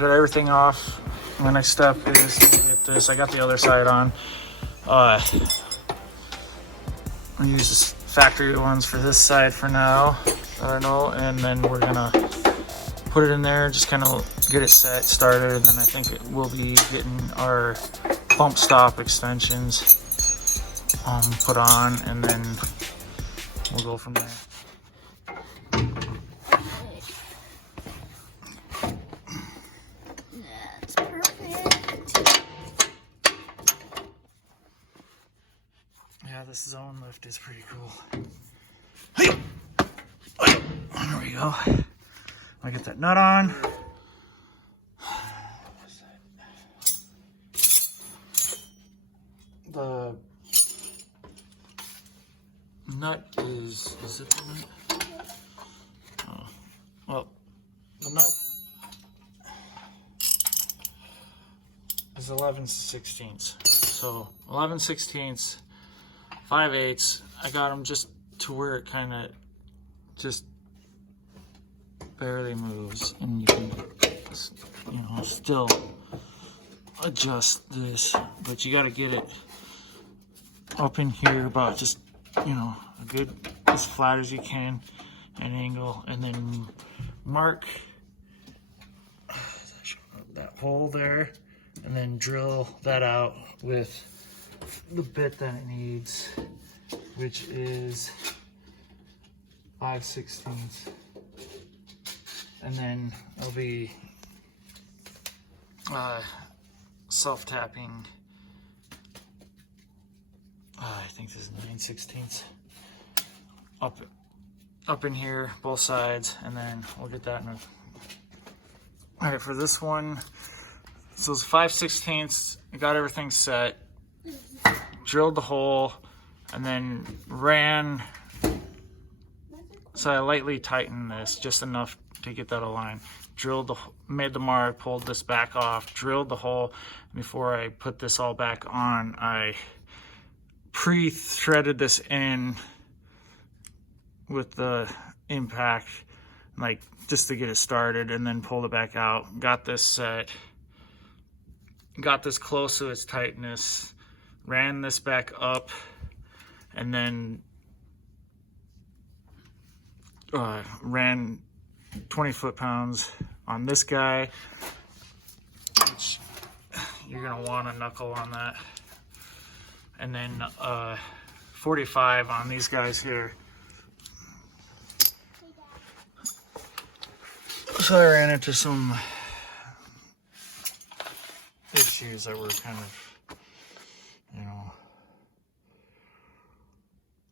got everything off. My next step is to get this. I got the other side on. I'm gonna use this factory ones for this side for now. I don't know, and then we're gonna put it in there, just kind of get it started, and then I think we'll be getting our bump stop extensions put on, and then we'll go from there. That's perfect. Yeah, this zone lift is pretty cool. Hey! There we go. I'll get that nut on. The nut is it the nut? Oh, well, the nut is 11/16. So 11/16, 5/8. I got them just to where it kind of just barely moves, and you can, still adjust this, but you got to get it up in here about just, a good, as flat as you can, an angle, and then mark that hole there, and then drill that out with the bit that it needs, which is 5/16. And then it'll be self-tapping. I think this is 9/16 up in here, both sides, and then we'll get that in a... All right, for this one, so it's 5/16. I got everything set, drilled the hole, and then ran. So I lightly tightened this just enough to get that aligned. Made the mark, pulled this back off, drilled the hole. Before I put this all back on, I pre-threaded this in with the impact, like just to get it started, and then pulled it back out. Got this set, got this close to its tightness, ran this back up, and then ran 20 foot-pounds on this guy, which you're gonna want a knuckle on that, and then 45 on these guys here. So I ran into some issues that were kind of,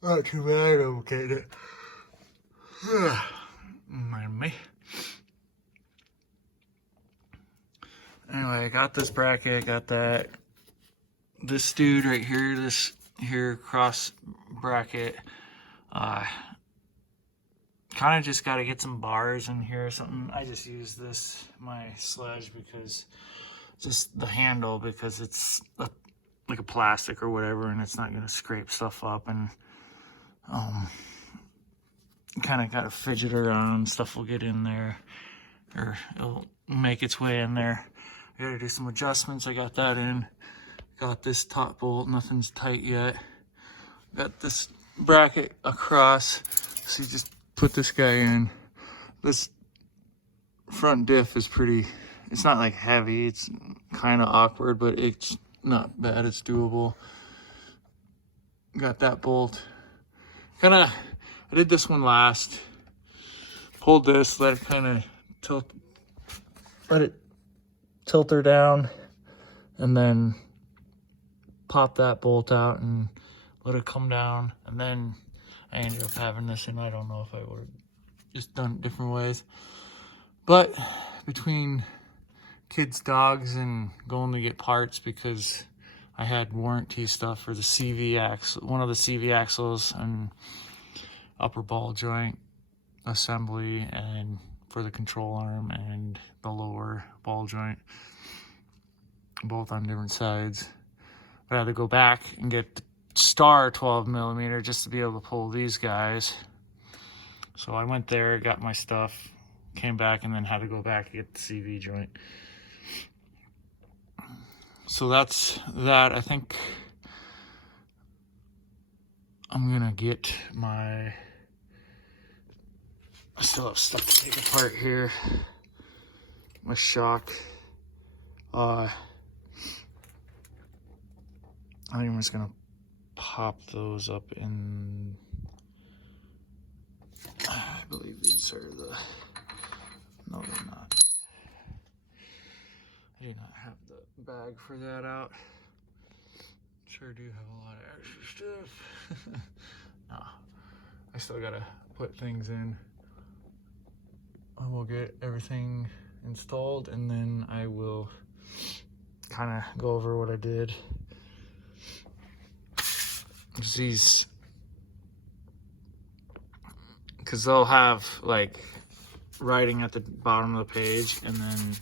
not too bad. Okay. Mind me. Anyway, I got this bracket, got that. This dude right here, this here cross bracket, kind of just got to get some bars in here or something. I just use this, my sledge, because just the handle, because it's like a plastic or whatever, and it's not going to scrape stuff up, and kind of got to fidget around, stuff will get in there, or it'll make its way in there. I got to do some adjustments. I got that in. Got this top bolt, nothing's tight yet. Got this bracket across, so you just put this guy in. This front diff is pretty, it's not like heavy, it's kind of awkward, but it's not bad, it's doable. Got that bolt. I did this one last. Pulled this, let it tilt her down, and then pop that bolt out and let it come down. And then I ended up having this, and I don't know if I would have just done it different ways. But between kids' dogs and going to get parts, because I had warranty stuff for the CV axle, one of the CV axles, and upper ball joint assembly, and for the control arm and the lower ball joint, both on different sides. But I had to go back and get the star 12mm just to be able to pull these guys. So I went there, got my stuff, came back, and then had to go back and get the CV joint. So that's that. I think I'm gonna get my, I still have stuff to take apart here. My shock. I think I'm just gonna pop those up in, I believe these are the, no they're not. I do not have the bag for that out. Sure do have a lot of extra stuff. No, I still gotta put things in. I will get everything installed and then I will kind of go over what I did. Just these, because they'll have like writing at the bottom of the page and then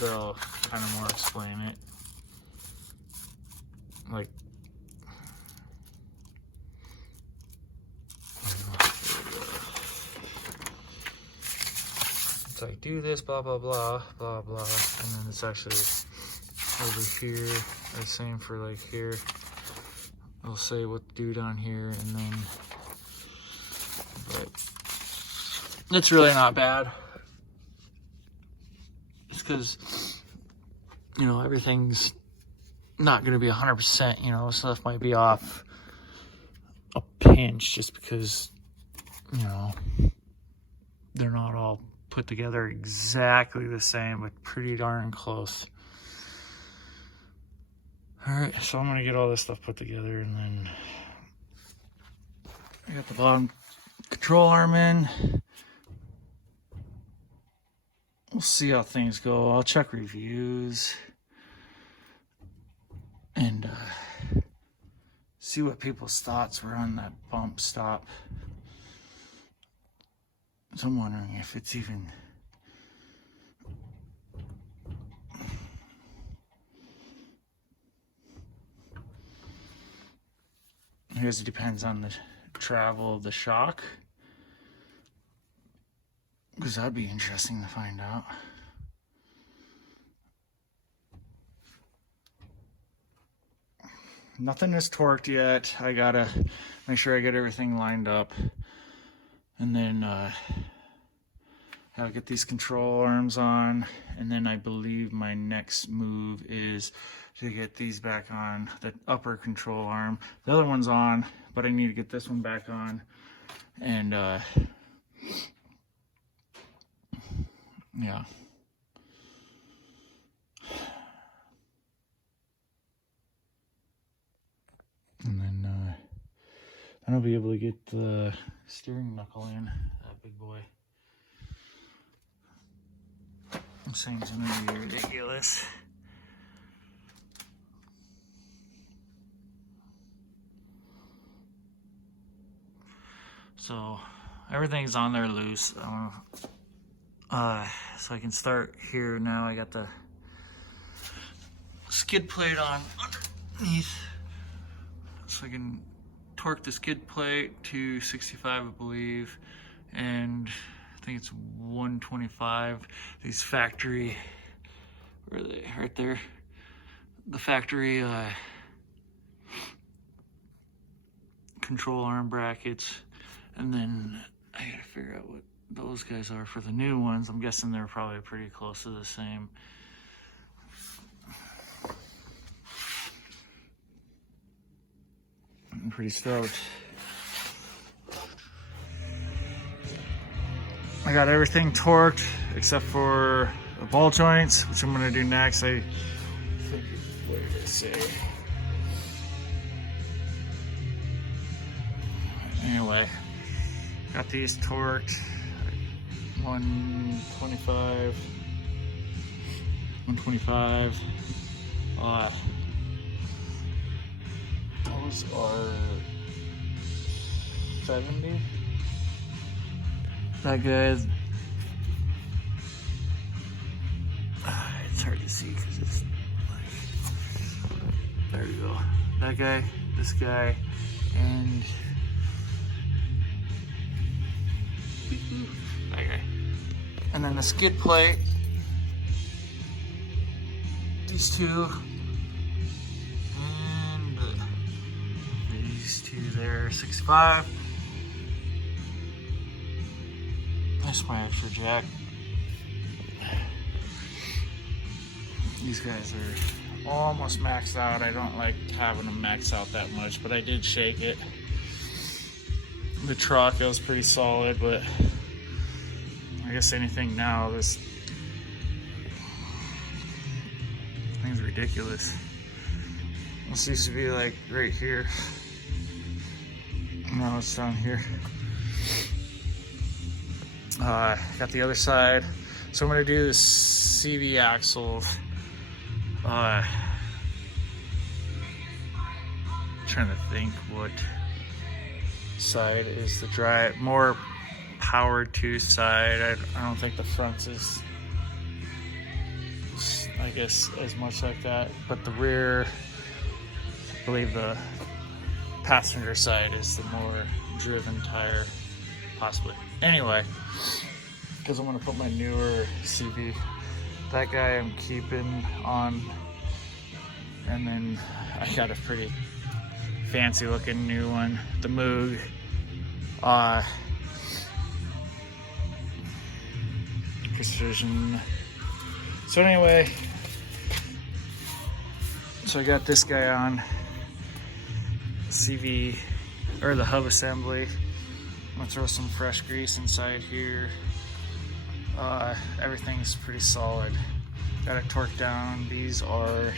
they'll kind of more explain it. Like, it's like, do this, blah, blah, blah, blah, blah. And then it's actually over here. The same for like here. It'll say what to do down here and then, but it's really not bad. It's because, you know, everything's not going to be 100%, you know, stuff might be off a pinch just because, you know, they're not all put together exactly the same, but pretty darn close. All right, so I'm going to get all this stuff put together and then I got the bottom control arm in. We'll see how things go. I'll check reviews and see what people's thoughts were on that bump stop. So I'm wondering if it's even, I guess it depends on the travel of the shock, because that'd be interesting to find out. Nothing is torqued yet. I gotta make sure I get everything lined up. And then I'll get these control arms on. And then I believe my next move is to get these back on, the upper control arm. The other one's on, but I need to get this one back on. And yeah. And then I'll be able to get the steering knuckle in, that big boy. This thing's gonna be ridiculous. So everything's on there loose. So I can start here now. I got the skid plate on underneath. So I can torque the skid plate to 65, I believe, and I think it's 125. These factory, where are they? Right there. The factory control arm brackets, and then I gotta figure out what those guys are for the new ones. I'm guessing they're probably pretty close to the same. I'm pretty stoked. I got everything torqued except for the ball joints, which I'm gonna do next. What did it say? Anyway, got these torqued. 125. Those are 70. That guy's, it's hard to see because it's like, there you go. That guy, this guy, and okay. And then the skid plate, these two diameter 65. That's my extra jack. These guys are almost maxed out. I don't like having them max out that much, but I did shake it. The truck, it was pretty solid, but I guess anything now, this thing's ridiculous. This used to be like right here. Now it's down here. Got the other side. So I'm gonna do the CV axle. Trying to think what side is the more powered to side. I don't think the front is, I guess, as much like that, but the rear, I believe the passenger side is the more driven tire, possibly. Anyway, because I'm gonna put my newer CV, that guy I'm keeping on, and then I got a pretty fancy looking new one, the Moog. Precision. So anyway, so I got this guy on CV, or the hub assembly. I'm gonna throw some fresh grease inside here. Everything's pretty solid. Got it torqued down. These are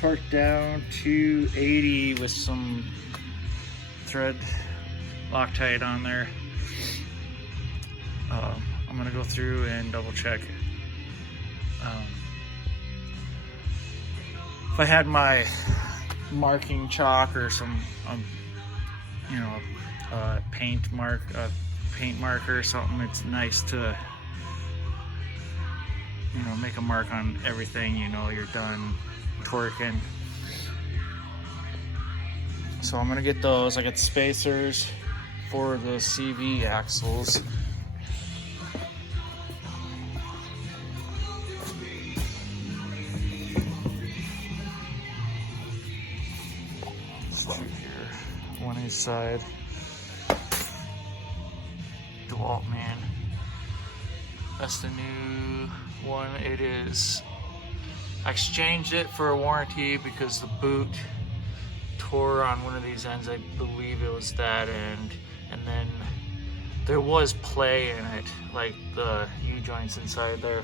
torqued down to 80 with some thread Loctite on there. I'm gonna go through and double check. If I had my marking chalk or some, you know, paint marker or something, it's nice to, you know, make a mark on everything. You know, you're done torquing. So I'm gonna get those. I got the spacers for the CV axles. Here, one each side. DeWalt, man. That's the new one. It is. I exchanged it for a warranty because the boot tore on one of these ends. I believe it was that end, and then there was play in it, like the U-joints inside there.